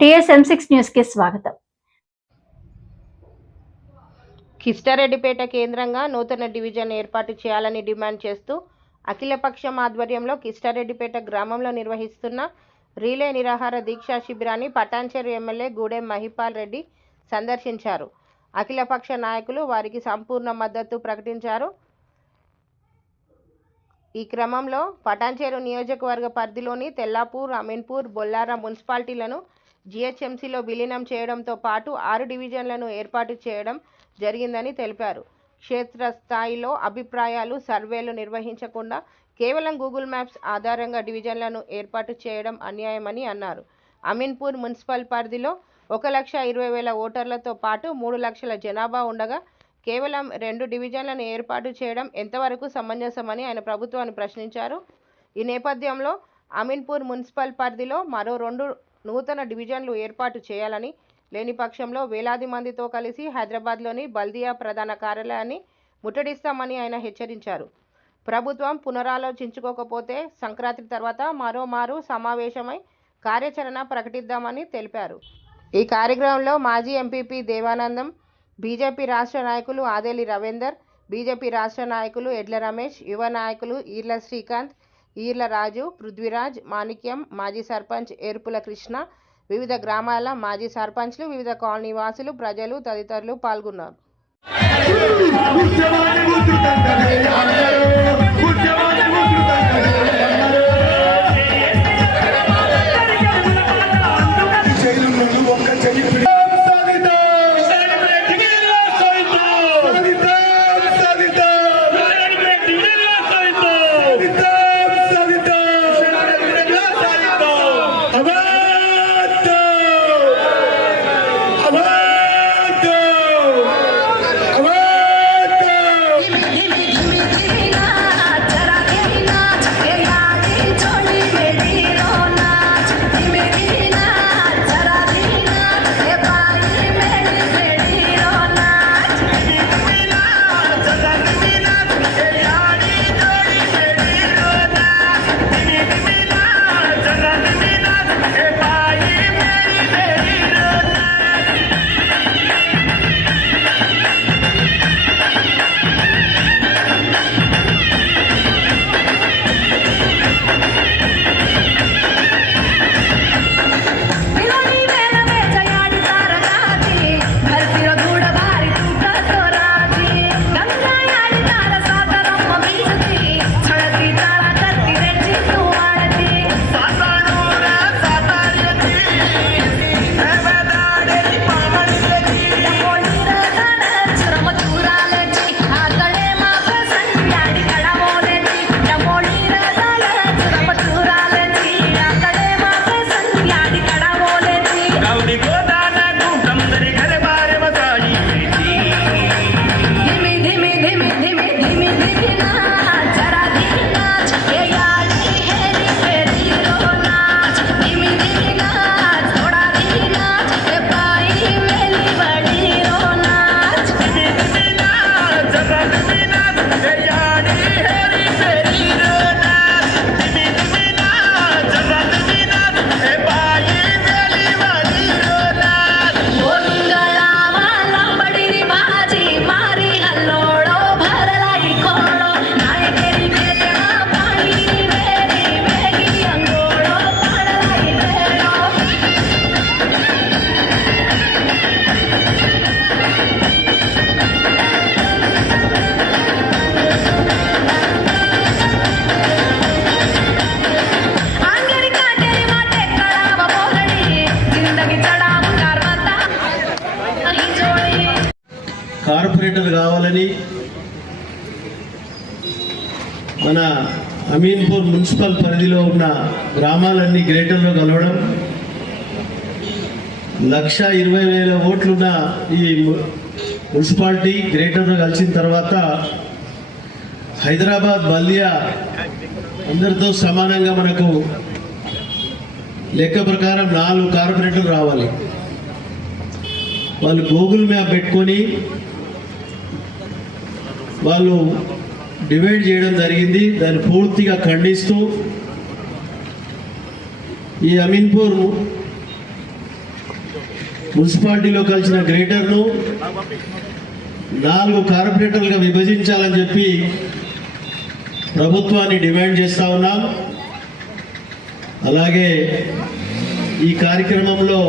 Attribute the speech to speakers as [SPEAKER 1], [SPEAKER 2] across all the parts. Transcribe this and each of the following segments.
[SPEAKER 1] TSM six న్యూస్కి స్వాగతం.
[SPEAKER 2] కిష్టారెడ్డిపేట కేంద్రంగా నూతన డివిజన్ ఏర్పాటు చేయాలని డిమాండ్ చేస్తూ అఖిలపక్షం ఆధ్వర్యంలో కిష్టారెడ్డిపేట గ్రామంలో నిర్వహిస్తున్న రీలే నిరాహార దీక్షా శిబిరాన్ని పటాన్చెరు ఎమ్మెల్యే గూడెం మహిపాల్ రెడ్డి సందర్శించారు. అఖిలపక్ష నాయకులు వారికి సంపూర్ణ మద్దతు ప్రకటించారు. ఈ క్రమంలో పటాన్చేరు నియోజకవర్గ పరిధిలోని తెల్లాపూర్ అమీన్పూర్ బొల్లారా మున్సిపాలిటీలను జీహెచ్ఎంసీలో విలీనం చేయడంతో పాటు ఆరు డివిజన్లను ఏర్పాటు చేయడం జరిగిందని తెలిపారు. క్షేత్రస్థాయిలో అభిప్రాయాలు సర్వేలు నిర్వహించకుండా కేవలం గూగుల్ మ్యాప్స్ ఆధారంగా డివిజన్లను ఏర్పాటు చేయడం అన్యాయమని అన్నారు. అమీన్పూర్ మున్సిపల్ పరిధిలో ఒక లక్ష ఇరవై వేల ఓటర్లతో పాటు మూడు లక్షల జనాభా ఉండగా కేవలం రెండు డివిజన్లను ఏర్పాటు చేయడం ఎంతవరకు సమంజసమని ఆయన ప్రభుత్వాన్ని ప్రశ్నించారు. ఈ నేపథ్యంలో అమీన్పూర్ మున్సిపల్ పరిధిలో మరో రెండు నూతన డివిజన్లు ఏర్పాటు చేయాలని లేని పక్షంలో వేలాది మందితో కలిసి హైదరాబాద్లోని బల్దియా ప్రధాన కార్యాలయాన్ని ముట్టడిస్తామని ఆయన హెచ్చరించారు. ప్రభుత్వం పునరాలోచించుకోకపోతే సంక్రాంతి తర్వాత మరోమారు సమావేశమై కార్యాచరణ ప్రకటిద్దామని తెలిపారు. ఈ కార్యక్రమంలో మాజీ ఎంపీపీ దేవానందం బీజేపీ రాష్ట్ర నాయకులు ఆదేలి రవీందర్ బీజేపీ రాష్ట్ర నాయకులు ఎడ్ల రమేష్ యువ నాయకులు ఈర్ల శ్రీకాంత్ ఈర్లరాజు పృథ్వీరాజ్ మాణిక్యం మాజీ సర్పంచ్ ఏర్పుల కృష్ణ వివిధ గ్రామాల మాజీ సర్పంచ్లు వివిధ కాలనీ వాసులు ప్రజలు తదితరులు పాల్గొన్నారు.
[SPEAKER 3] ఉద్యమాన్ని ఉధృతంగానే
[SPEAKER 4] కార్పొరేటర్లు కావాలని మన అమీన్పూర్ మున్సిపల్ పరిధిలో ఉన్న గ్రామాలన్నీ గ్రేటర్లో కలవడం లక్ష ఇరవై వేల ఓట్లున్న ఈ మున్సిపాలిటీ గ్రేటర్లో కలిసిన తర్వాత హైదరాబాద్ బల్దియా అందరితో సమానంగా మనకు లెక్క ప్రకారం నాలుగు కార్పొరేటర్లు రావాలి. వాళ్ళు గూగుల్ మ్యాప్ పెట్టుకొని వాళ్ళు డివైడ్ చేయడం జరిగింది. దాన్ని పూర్తిగా ఖండిస్తూ ఈ అమీన్పూర్
[SPEAKER 5] మున్సిపాలిటీలో కలిసిన గ్రేటర్ను నాలుగు కార్పొరేటర్లుగా విభజించాలని చెప్పి ప్రభుత్వాన్ని డిమాండ్ చేస్తా ఉన్నాం. అలాగే ఈ కార్యక్రమంలో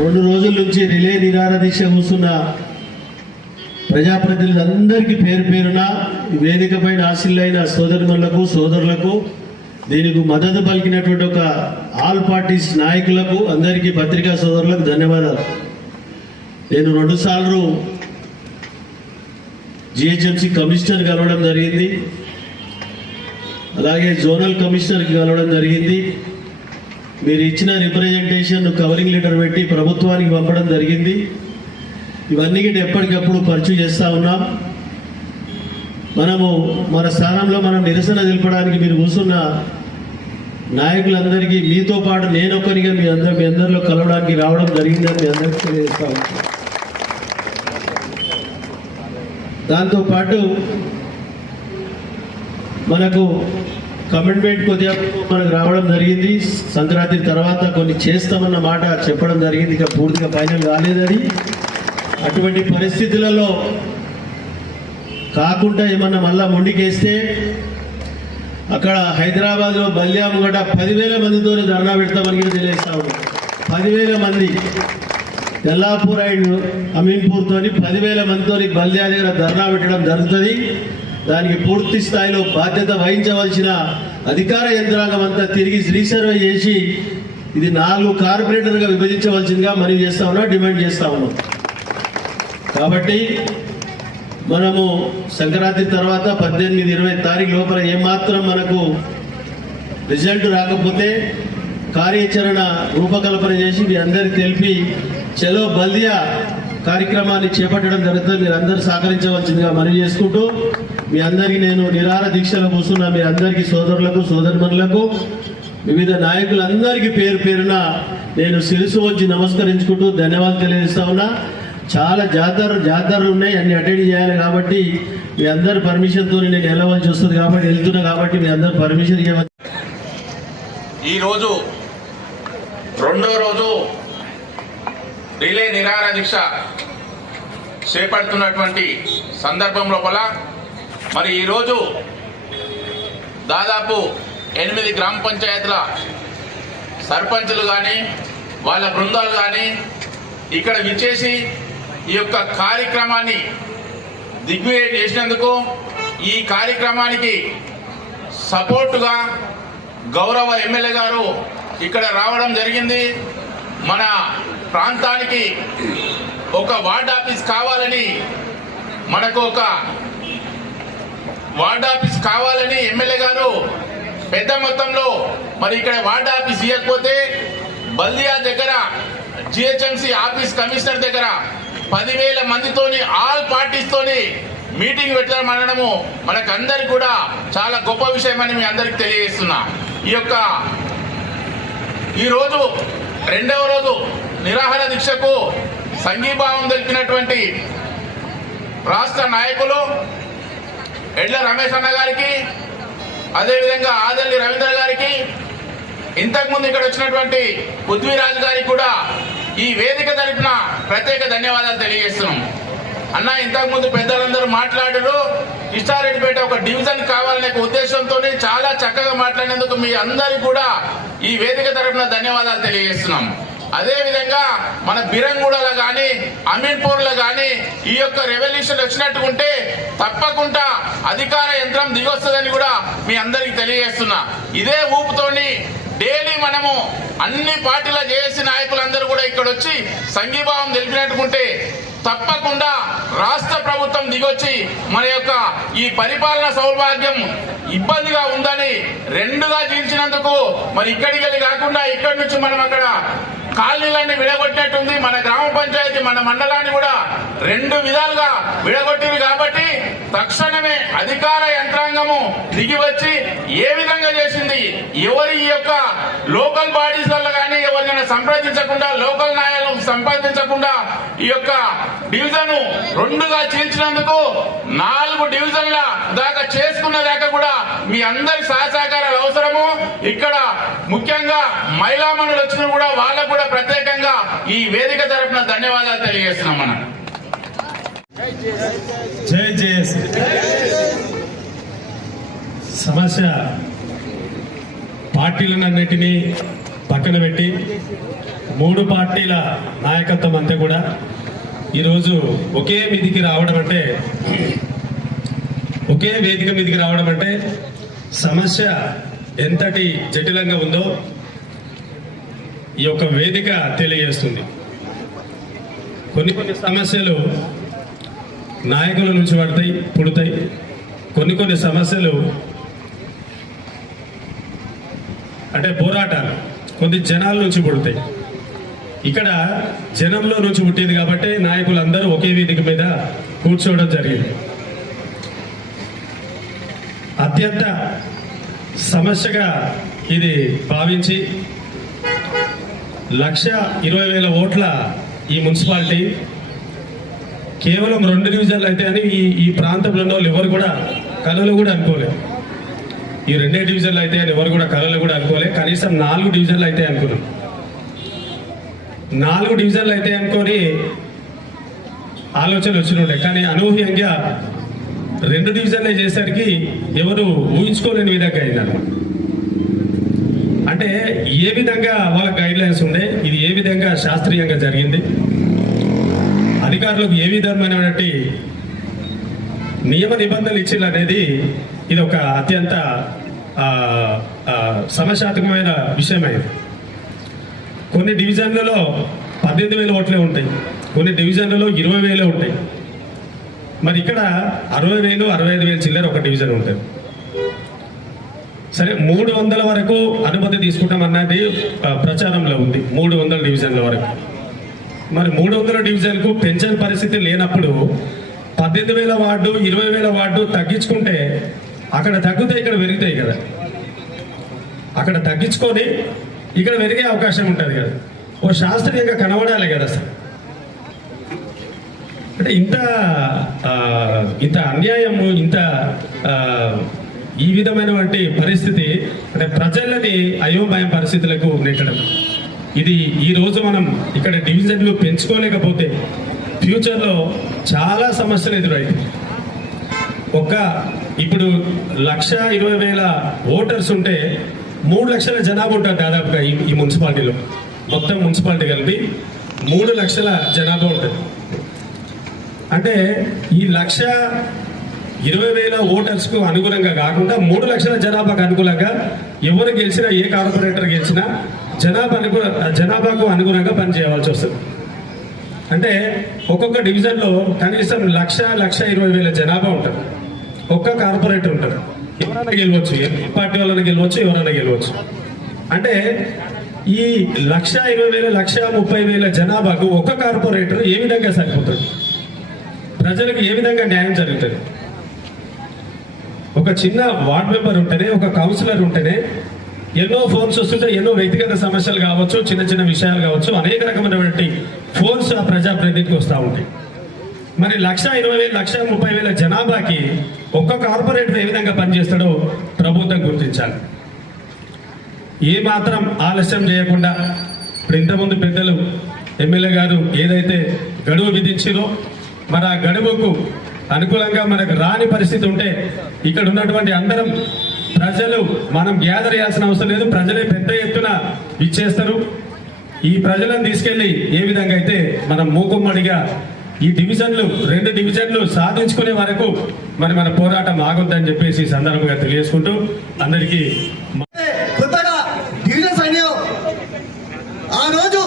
[SPEAKER 5] రెండు రోజుల నుంచి రిలే నిరాధ దీక్ష కూర్చున్న ప్రజాప్రతినిధులందరికీ పేరు పేరున వేదిక పైన ఆశీలైన సోదరులకు సోదరులకు దీనికి మద్దతు పలికినటువంటి ఒక ఆల్ పార్టీస్ నాయకులకు అందరికీ పత్రికా సోదరులకు ధన్యవాదాలు. నేను రెండుసార్లు జిహెచ్ఎంసి కమిషనర్ కలవడం జరిగింది. అలాగే జోనల్ కమిషనర్కి కలవడం జరిగింది. మీరు ఇచ్చిన రిప్రజెంటేషన్ కవరింగ్ లెటర్ పెట్టి ప్రభుత్వానికి పంపడం జరిగింది. ఇవన్నీ ఎప్పటికప్పుడు ఖర్చు చేస్తూ ఉన్నాం. మనము మన స్థానంలో మనం నిరసన తెలపడానికి మీరు కూర్చున్న నాయకులందరికీ మీతో పాటు నేను ఒక్కరిగా మీ అందరూ మీ అందరిలో కలవడానికి రావడం జరిగిందని మీ అందరికీ తెలియజేస్తా దాంతోపాటు మనకు కమిట్మెంట్ కొద్దిగా మనకు రావడం జరిగింది. సంక్రాంతి తర్వాత కొన్ని చేస్తామన్న మాట చెప్పడం జరిగింది. ఇక పూర్తిగా ఫైనల్ కాలేదని అటువంటి పరిస్థితులలో కాకుండా ఏమన్నా మళ్ళా మొండికేస్తే అక్కడ హైదరాబాద్లో బల్యాం గడ పదివేల మందితో ధర్నా పెడతామని తెలియజేస్తా ఉన్నాం పదివేల మంది. ఎల్లాపూర్ అండ్ అమీన్పూర్తో పదివేల మందితో బల్యా దగ్గర ధర్నా పెట్టడం జరుగుతుంది. దానికి పూర్తి స్థాయిలో బాధ్యత వహించవలసిన అధికార యంత్రాంగం అంతా తిరిగి రీసర్వే చేసి ఇది నాలుగు కార్పొరేటర్గా విభజించవలసిందిగా మనవి చేస్తా ఉన్నా డిమాండ్ చేస్తా ఉన్నాం. కాబట్టి మనము సంక్రాంతి తర్వాత పద్దెనిమిది ఇరవై తారీఖు లోపల ఏమాత్రం మనకు రిజల్ట్ రాకపోతే కార్యాచరణ రూపకల్పన చేసి మీ అందరికి తెలిపి చలో బల్దియా కార్యక్రమాన్ని చేపట్టడం జరుగుతుంది. మీరు అందరూ సహకరించవలసిందిగా మనవి చేసుకుంటూ మీ అందరికీ నేను నిరాహార దీక్షలో కూర్చున్న మీ అందరికీ సోదరులకు సోదరుమణులకు వివిధ నాయకులందరికీ పేరు పేరున నేను శిరసు వచ్చి నమస్కరించుకుంటూ ధన్యవాదాలు తెలియజేస్తా ఉన్నా. చాలా జాతర జాతరలు ఉన్నాయి అన్ని అటెండ్ చేయాలి కాబట్టి మీ అందరి పర్మిషన్తో నేను వెళ్ళవలసి వస్తుంది కాబట్టి వెళ్తున్నా కాబట్టి మీ అందరు పర్మిషన్
[SPEAKER 6] ఈరోజు రెండో రోజు రిలే నిరాహార దీక్ష చేపడుతున్నటువంటి సందర్భం లోపల మరి ఈరోజు దాదాపు ఎనిమిది గ్రామ పంచాయతీల సర్పంచులు కానీ వాళ్ళ బృందాలు కానీ ఇక్కడ విచ్చేసి ఈ యొక్క కార్యక్రమాన్ని దిగ్విజయం చేసినందుకు ఈ కార్యక్రమానికి సపోర్టుగా గౌరవ ఎమ్మెల్యే గారు ఇక్కడ రావడం జరిగింది. మన ప్రాంతానికి ఒక వార్డ్ ఆఫీస్ కావాలని మనకు ఒక వార్డ్ ఆఫీస్ కావాలని ఎమ్మెల్యే గారు పెద్ద మొత్తంలో మరి ఇక్కడ వార్డ్ ఆఫీస్ ఇవ్వకపోతే బల్దియా దగ్గర జిహెచ్ఎంసి ఆఫీస్ కమిషనర్ దగ్గర పదివేల మందితోని ఆల్ పార్టీస్తోని మీటింగ్ పెట్టడం అనడము మనకందరికి కూడా చాలా గొప్ప విషయం అని మీ అందరికి తెలియజేస్తున్నా. ఈ యొక్క ఈరోజు రెండవ రోజు నిరాహార దీక్షకు సంఘీభావం తెలిపినటువంటి రాష్ట్ర నాయకులు ఎడ్ల రమేష్ అన్న గారికి అదేవిధంగా ఆదల్లి రవీంద్ర గారికి ఇంతకుముందు ఇక్కడ వచ్చినటువంటి పృథ్వీరాజు గారికి కూడా ఈ వేదిక తరపున ప్రత్యేక ధన్యవాదాలు తెలియజేస్తున్నాం. అన్న ఇంతకుముందు పెద్దలందరూ మాట్లాడారు. కిష్టారెడ్డిపేట ఒక డివిజన్ కావాలనే ఉద్దేశంతో చాలా చక్కగా మాట్లాడినందుకు మీ అందరికి కూడా ఈ వేదిక తరపున ధన్యవాదాలు తెలియజేస్తున్నాం. అదే విధంగా మన బిరంగూడలో కానీ అమీన్పూర్లో కానీ ఈ యొక్క రెవల్యూషన్ వచ్చినట్టుకుంటే తప్పకుండా అధికార యంత్రం దిగొస్తుందని కూడా మీ అందరికి తెలియజేస్తున్నా. ఇదే ఊపుతోని డైలీ మనము అన్ని పార్టీల జేఏసీ నాయకులందరూ కూడా ఇక్కడ వచ్చి సంఘీభావం తెలిపినట్టుకుంటే తప్పకుండా రాష్ట్ర ప్రభుత్వం దిగొచ్చి మన యొక్క ఈ పరిపాలన సౌభాగ్యం ఇబ్బందిగా ఉందని రెండుగా జీవించినందుకు మరి ఇక్కడికి వెళ్ళి కాకుండా ఇక్కడి నుంచి మనం అక్కడ కాలనీలన్నీ విడగొట్టినట్టుంది మన గ్రామ పంచాయతీ మన మండలాన్ని కూడా రెండు విధాలుగా విడగొట్టింది కాబట్టి తక్షణమే అధికార యంత్రాంగము దిగి వచ్చి ఏ విధంగా చేసింది? ఎవరి ఈ యొక్క లోకల్ బాడీస్ వల్ల కానీ ఎవరినైనా సంప్రదించకుండా లోకల్ సంపాదించకుండా ఈ యొక్క డివిజన్ రెండుగా చీల్చినందుకు నాలుగు డివిజన్ల దాకా చేసుకున్న దాకా కూడా మీ అందరి సహసహకారాలు అవసరము. ఇక్కడ ముఖ్యంగా మహిళామణులు వచ్చిన కూడా వాళ్ళకు కూడా ప్రత్యేకంగా ఈ వేదిక తరఫున ధన్యవాదాలు తెలియజేస్తున్నాం మనం
[SPEAKER 4] సమస్య పార్టీలన్నిటినీ పక్కన పెట్టి మూడు పార్టీల నాయకత్వం అంతా కూడా ఈరోజు ఒకే మీదికి రావడం అంటే ఒకే వేదిక మీదికి రావడం అంటే సమస్య ఎంతటి జటిలంగా ఉందో ఈ యొక్క వేదిక తెలియజేస్తుంది. కొన్ని కొన్ని సమస్యలు నాయకుల నుంచి పడతాయి పుడతాయి. కొన్ని కొన్ని సమస్యలు అంటే పోరాటాలు. కొన్ని జనాల నుంచి పుడతాయి. ఇక్కడ జనంలో నుంచి పుట్టింది కాబట్టి నాయకులందరూ ఒకే వేదిక మీద కూర్చోవడం జరిగింది. అత్యంత సమస్యగా ఇది భావించి లక్ష ఇరవై వేల ఓట్ల ఈ మున్సిపాలిటీ కేవలం రెండు డివిజన్లు అయితే అని ఈ ఈ ప్రాంతంలో ఉన్న వాళ్ళు ఎవరు కూడా కళలు కూడా అనుకోలేదు. ఈ రెండే డివిజన్లు అయితే ఎవరు కూడా కళలు కూడా అనుకోలే. కనీసం నాలుగు డివిజన్లు అయితే అనుకున్నాం నాలుగు డివిజన్లు అయితే అనుకొని ఆలోచనలు వచ్చినుండే కానీ అనూహ్యంగా రెండు డివిజన్లే చేసరికి ఎవరు ఊహించుకోలేని విధంగా అయిందన్నమాట. అంటే ఏ విధంగా వాళ్ళ గైడ్ లైన్స్ ఉండే ఇది ఏ విధంగా శాస్త్రీయంగా జరిగింది అధికారులకు ఏ విధమైనటువంటి నియమ నిబంధనలు ఇచ్చిల్ అనేది ఇది ఒక అత్యంత ఆ, సమస్యాత్మకమైన విషయమైంది కొన్ని డివిజన్లలో పద్దెనిమిది వేల ఓట్లే ఉంటాయి. కొన్ని డివిజన్లలో ఇరవై వేలే ఉంటాయి. మరి ఇక్కడ అరవై వేలు అరవై ఐదు వేలు చిల్లర ఒక డివిజన్ ఉంటుంది. సరే మూడు వందల వరకు అనుమతి తీసుకుంటాం అన్నది ప్రచారంలో ఉంది. మూడు వందల డివిజన్ల వరకు. మరి మూడు వందల డివిజన్కు పెన్షన్ పరిస్థితి లేనప్పుడు పద్దెనిమిది వేల వార్డు ఇరవై వేల వార్డు తగ్గించుకుంటే అక్కడ తగ్గుతాయి ఇక్కడ పెరుగుతాయి కదా. అక్కడ తగ్గించుకొని ఇక్కడ పెరిగే అవకాశం ఉంటుంది కదా. ఓ శాస్త్రీయంగా కనబడాలి కదా అసలు. అంటే ఇంత ఇంత అన్యాయము ఇంత ఈ విధమైనటువంటి పరిస్థితి అంటే ప్రజలని అయోమయం పరిస్థితులకు నెట్టడం. ఇది ఈరోజు మనం ఇక్కడ డివిజన్లు పెంచుకోలేకపోతే ఫ్యూచర్లో చాలా సమస్యలు ఎదురవుతాయి. ఒక ఇప్పుడు లక్ష ఇరవై వేల ఓటర్స్ ఉంటే మూడు లక్షల జనాభా ఉంటారు దాదాపుగా ఈ ఈ మున్సిపాలిటీలో. మొత్తం మున్సిపాలిటీ కలిపి మూడు లక్షల జనాభా ఉంటుంది. అంటే ఈ లక్ష ఇరవై వేల ఓటర్స్కు అనుగుణంగా కాకుండా మూడు లక్షల జనాభాకు అనుకూలంగా ఎవరు గెలిచినా ఏ కార్పొరేటర్ గెలిచినా జనాభా అనుగుణ జనాభాకు అనుగుణంగా పనిచేయవలసి వస్తుంది. అంటే ఒక్కొక్క డివిజన్లో కనీసం లక్ష లక్ష ఇరవై వేల జనాభా ఉంటుంది. ఒక్క కార్పొరేటర్ ఉంటారు. ఎవరైనా గెలవచ్చు. పార్టీ వాళ్ళని గెలవచ్చు ఎవరైనా గెలవచ్చు. అంటే ఈ లక్ష ఇరవై వేల లక్ష ముప్పై వేల జనాభాకు ఒక్క కార్పొరేటర్ ఏ విధంగా సరిపోతుంది ప్రజలకు ఏ విధంగా న్యాయం జరుగుతుంది? ఒక చిన్న వార్డ్ మెంబర్ ఉంటేనే ఒక కౌన్సిలర్ ఉంటేనే ఎన్నో ఫోన్స్ వస్తుంటే ఎన్నో వ్యక్తిగత సమస్యలు కావచ్చు చిన్న చిన్న విషయాలు కావచ్చు అనేక రకమైనటువంటి ఫోన్స్ ఆ ప్రజాప్రతినిధికి వస్తూ ఉంటాయి. మరి లక్ష ఇరవై వేలు లక్ష ముప్పై వేల జనాభాకి ఒక్క కార్పొరేటర్ ఏ విధంగా పనిచేస్తాడో ప్రభుత్వం గుర్తించాలి. ఏ మాత్రం ఆలస్యం చేయకుండా ఇప్పుడు ఇంతకుముందు పెద్దలు ఎమ్మెల్యే గారు ఏదైతే గడువు విధించిందో మరి ఆ గడువుకు అనుకూలంగా మనకు రాని పరిస్థితి ఉంటే ఇక్కడ ఉన్నటువంటి అందరం ప్రజలు మనం గ్యాదర్ చేయాల్సిన అవసరం లేదు. ప్రజలే పెద్ద ఎత్తున ఇచ్చేస్తారు ఈ ప్రజలను తీసుకెళ్ళి ఏ విధంగా అయితే మనం మూకుమ్మడిగా ఈ డివిజన్లు రెండు డివిజన్లు సాధించుకునే వరకు మరి మన పోరాటం ఆగొద్దని చెప్పేసి సందర్భంగా తెలియజేసుకుంటూ అందరికీ
[SPEAKER 7] కొత్తగా డివిజన్ సైన్యం ఆ రోజు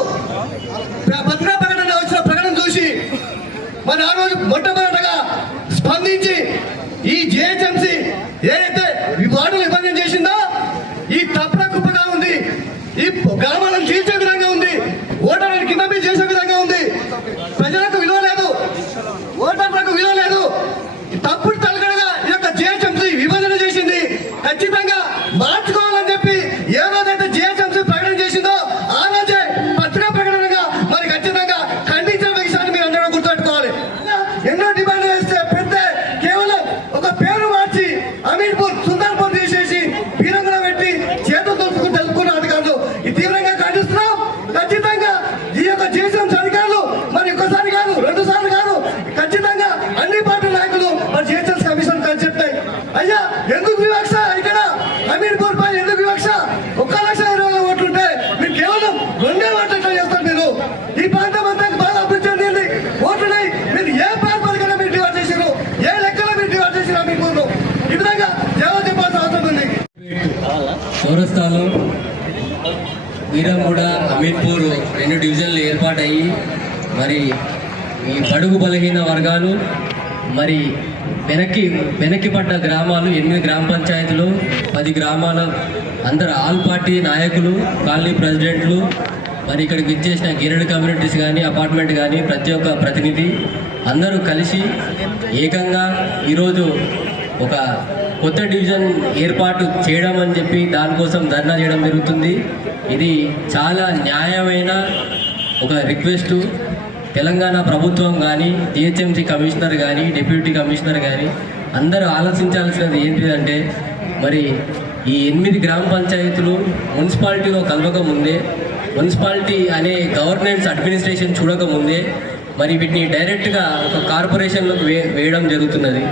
[SPEAKER 7] ప్ర- ప్రకటన వచ్చిన ప్రకటన చూసి మరి ఆ రోజు మొట్టమొదటగా స్పందించి ఈ జిహెచ్ఎంసీ ఏదైతే ఈ వార్డులు విభజన చేసిందో ఈ తప్పుల కుప్పగా ఉంది. ఈ గ్రామాలను చీల్చే విధంగా ఉంది ఓటర్లను కింద మీద చేసే విధంగా ఉంది ప్రజలకు విలువ లేదు ఓటర్లకు విలువ లేదు ఈ తప్పుడు తలగడగా ఈ యొక్క జిహెచ్ఎంసీ విభజన చేసింది ఖచ్చితంగా మార్చుకోవాలని చెప్పి ఏ రోజైతే జిహెచ్ఎంసీ ప్రకటన చేసిందో ఆ రోజే పత్రికా ప్రకటనగా మరి ఖచ్చితంగా ఖండించిన విషయాన్ని మీరు అందరూ గుర్తుపెట్టుకోవాలి ఎన్నో డిమాండ్లు వేస్తే పెద్ద కేవలం ఒక పేరు మార్చి అమీర్పూర్ సుందర్పూర్ తీసేసి వీరంగన పెట్టి చేతులు తోసుకుని తెలుపుకున్న అధికారులు ఈ తీవ్రంగా ఖండిస్తున్నాం
[SPEAKER 8] చౌరస్తాలో వీరంగూడ అమీర్పూర్ రెండు డివిజన్లు ఏర్పాటయ్యి మరి ఈ బడుగు బలహీన వర్గాలు మరి వెనక్కి వెనక్కి పడ్డ గ్రామాలు ఎనిమిది గ్రామ పంచాయతీలు పది గ్రామాల అందరు ఆల్ పార్టీ నాయకులు కాలనీ ప్రెసిడెంట్లు మరి ఇక్కడికి ఇచ్చేసిన గిరడు కమ్యూనిటీస్ కానీ అపార్ట్మెంట్ కానీ ప్రతి ఒక్క ప్రతినిధి అందరూ కలిసి ఏకంగా ఈరోజు ఒక కొత్త డివిజన్ ఏర్పాటు చేయడం అని చెప్పి దానికోసం ధర్నా చేయడం జరుగుతుంది. ఇది చాలా న్యాయమైన ఒక రిక్వెస్టు తెలంగాణ ప్రభుత్వం కానీ జిహెచ్ఎంసీ కమిషనర్ కానీ డిప్యూటీ కమిషనర్ కానీ అందరూ ఆలోచించాల్సినది ఏంటిదంటే మరి ఈ ఎనిమిది గ్రామ పంచాయతీలు మున్సిపాలిటీలో కలవకముందే మున్సిపాలిటీ అనే గవర్నెన్స్ అడ్మినిస్ట్రేషన్ చూడకముందే మరి వీటిని డైరెక్ట్గా ఒక కార్పొరేషన్లోకి వే వేయడం జరుగుతున్నది.